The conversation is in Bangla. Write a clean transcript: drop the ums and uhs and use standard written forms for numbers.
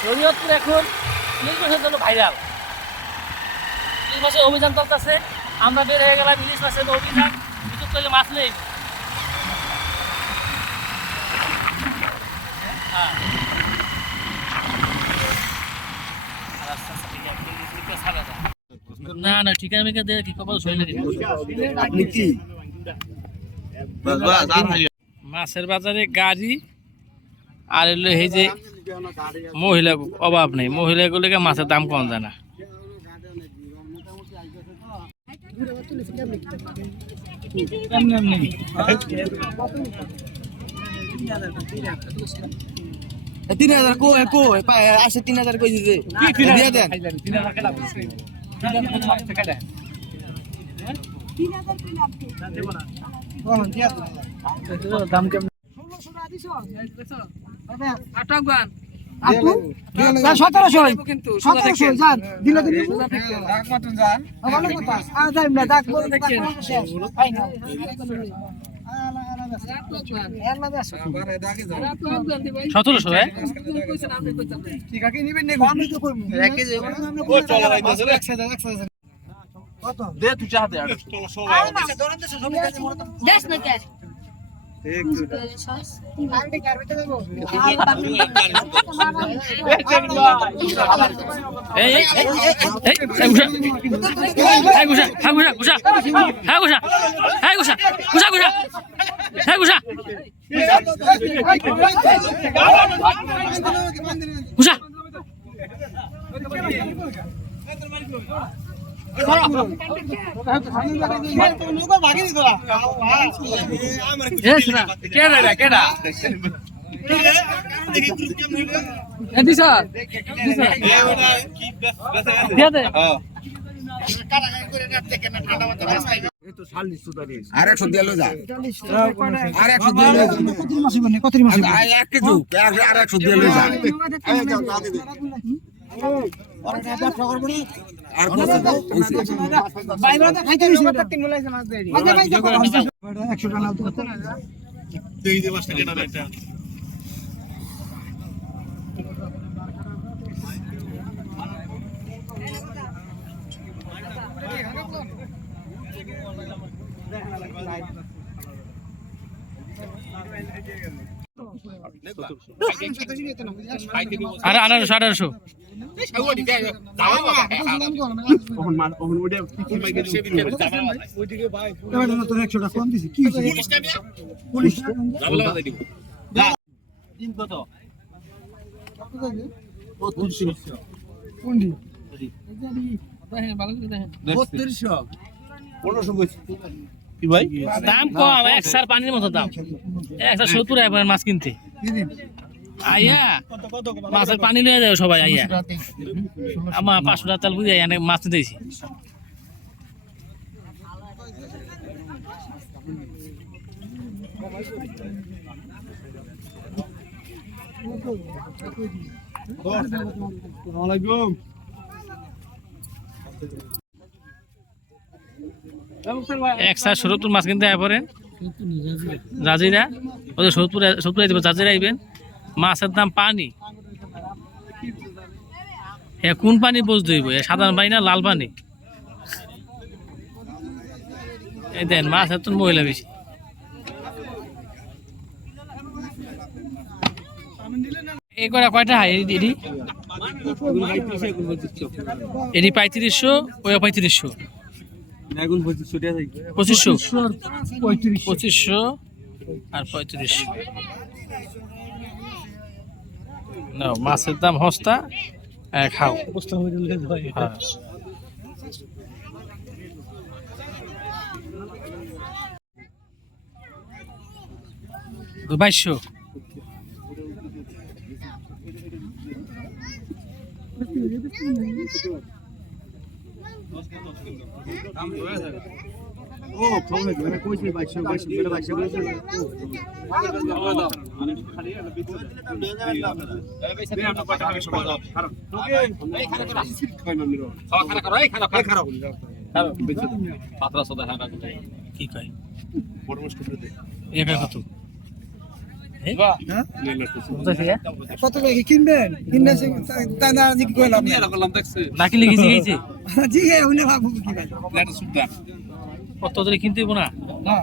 শরীয়তপুর এখন ইলিশ মাছের জন্য ভাইরাল। ইলিশ মাছের অভিযান চলতেছে, আমরা বের হয়ে গেলাম ইলিশ মাছের অভিযান। বিদ্যুৎ করলে মাছ নেই। না না ঠিকানা মিকা দিয়ে কি কপাল সই লাগে। মাছের বাজারে গাড়ি আর এলো এই যে মহিলা অভাব নেই, মহিলাগুলোকে মাছের দাম কম যায় না। তিন হাজার আসে 3000 কই দিতে দিয়ে দেন। দাম কেমন? 1700 জান দিলে দিলে রাখ মতন জান ভালো কথা আ যাই না ডাক বল আই না ঠিক আছে নিবেন নে আমি তো কইম রাখে যাই ও চলা রাইতেছে 1000 কত দে তুই চা দে দেশ না কে আর 100 দিয়ালো যা আর 100 দিয়ালো কত মাছ আর 1 কেজি আর 100 দিয়ালো যা আর কত বাইরে খাইতে দিছি তিন মলাইছে মাছ দেই 100 টাকা নাও তো দেই দে 5 টাকা না এটা আরে 1800 দাম কম, 1 পানির মতো দাম। 170 টাকা মাছ কিনতে আইয়া মাছের পানি নিয়ে যাবে সবাই আইয়া। আমার 500 টাকা তেল বুঝে এনে মাছ দিয়েছি। একসাথে 70 মাছ কিনতে আয় পড়েন জাজিরা, ওদের 70 আইবে জাজিরা আইবেন। মাছের দাম পানি, হ্যাঁ কোন পানি বুঝতে হইব, সাধারণ পানি না লাল পানি। এই দেন মাছের তো মহিলা বেশি। এই করে কয়টা হয় এডি এডি 3500, ওই 3500 2500 আর 3500। না মাছের দাম সস্তা, খাও অবস্থা হয়ে গেলে হয়। 2200 ও ফোনে ধরে কইছে 2200 বেটা 2200 বলেছে কি কয় বড় মুশকিল দে একা কত হ্যাঁ? বুঝতেছি, হ্যাঁ? কত করে কি কিনবেন? কিনলে তা না জি কইলাম নাকি লিখেছি গেছি জি উনি ভাবু কি ভাই কত ধরে কিনতে হইব না হ্যাঁ